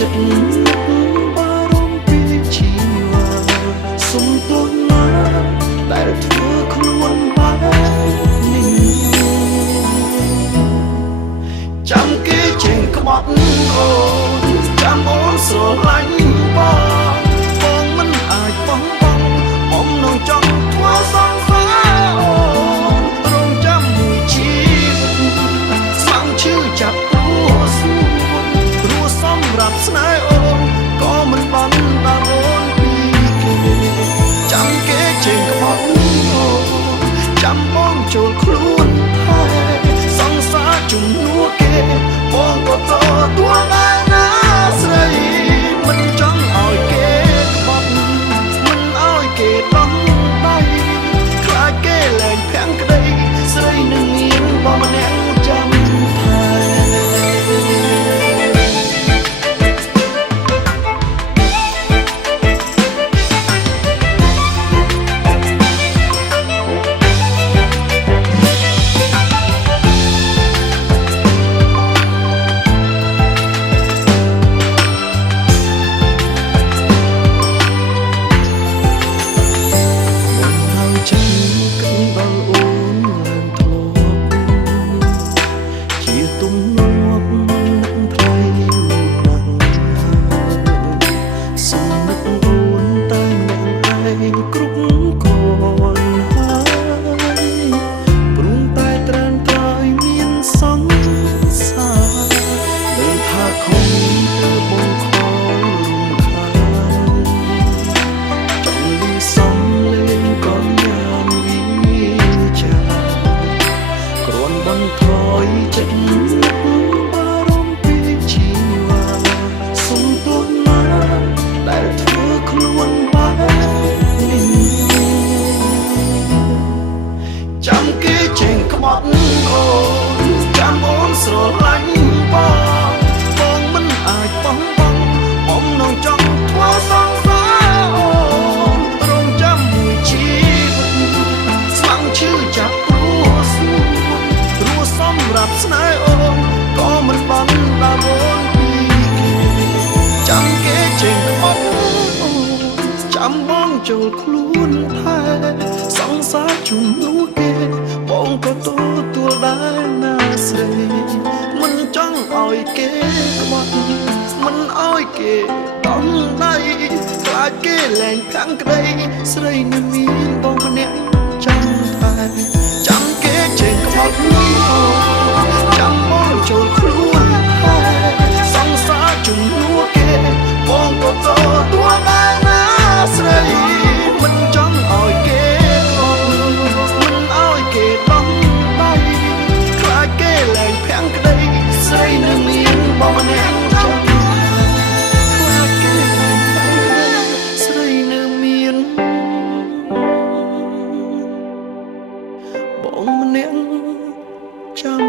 ចិត្តបារម្ភពីជីវាសុំទោសណាដែលធ្វើខ្លួនបែបនេះចាំគេចេញក្បត់អូនចាំអូនស្រឡាញ់បងមិនអាចបោះបង់អំណងចង់ធ្វើសង្សារអូនរងចាំមួយជីវិតស្មងឈឺចាប់ព្រោះស្រួលព្រោះសម្រាប់ស្នេហ៍អូនក៏មិនបានដល់អូនពីគេចាំគេចេញក្បត់អូនចាំបងចូលខ្លួនថែសង្សារជំនួសគេបងក៏ទទួលបានណាស្រីមិនចង់ឲ្យគេក្បត់មិនឲ្យគេដំដៃខ្លាចគេលែងភាំងក្តីស្រីនឹងមានបងម្នាក់ចាំថែស្រឡាញ់បងមិនអាចបោះបង់អំណងចង់ធ្វើសង្សារអូនរងចាំមួយជីវិតស្មងឈឺចាប់ព្រោះស្រួលព្រោះសម្រាប់ស្នេហ៍អូនក៏មិនបានដល់អូនពីគេចាំគេចេញក្បត់អូនចាំបងចូលខ្លួនថែសង្សារជំនួសគេបងក៏ទទួលដែរណាស្រីមិនចង់ឲ្យគេក្បត់មិនឲ្យគេដំដៃខ្លាចគេលែងខាំងក្តីស្រីនឹងមានបងម្នាក់ចាំថែចាំគេចេញក្បត់ចាំបងចូលខ្លួនថែសង្សារជំនួសគេបងក៏ទទួលដែរណាស្រីមិនចង់ឲ្យគេមិនឲ្យគេដំដៃខ្លាចគេលែងភាំងក្តីស្រីនឹងមានបងម្នាក់ចាំខ្លាចគេលែងភាំងក្តីស្រីនឹងមានបងម្នាក់ចាំ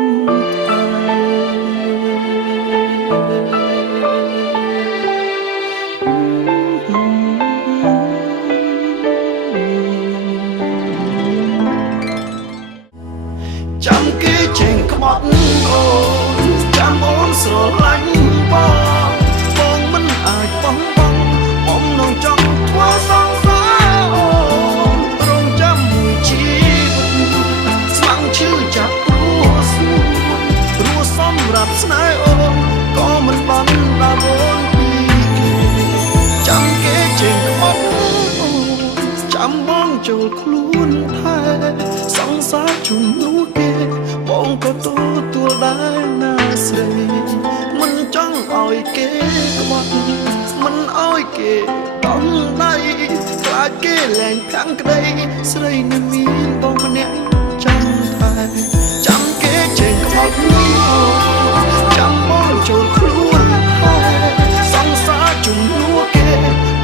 ចាំគេចេញក្បត់អូនចាំអូនស្រឡាញ់បងមិនអាចបោះបង់អំណងចង់ធ្វើសង្សារអូនរងចាំមួយជីវិតស្មងឈឺចាប់ព្រោះស្រួលព្រោះសម្រាប់ស្នេហ៍អូនក៏មិនបានដល់អូនពីគេចាំគេចេញក្បត់អូនចាំបងចូលខ្លួនថែសង្សារជំនួសគេបងក៏ទទួលដែរណាស្រីមិនចង់ឲ្យគេក្បត់មិនឲ្យគេដំដៃខ្លាចគេលែងខាំងក្តីស្រីនឹងមានបងម្នាក់ចាំថែចាំគេចេញក្បត់ចាំបងចូលខ្លួនថែសង្សារជំនួសគេ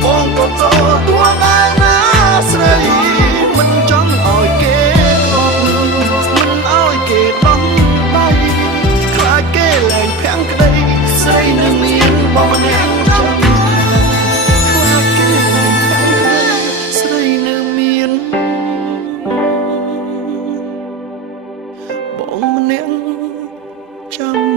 បងក៏ទទួលដែរណាស្រីមិនចង់ឲ្យគេមិនឲ្យគេដំដៃខ្លាចគេលែងភាំងក្តីស្រីនឹងមានបងម្នាក់ចាំខ្លាចគេលែងភាំងក្តីស្រីនឹងមានបងម្នាក់ចាំ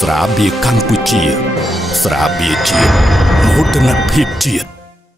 ស្រាបៀរកម្ពុជាស្រាបៀរជាតិមោទនភាពជាតិ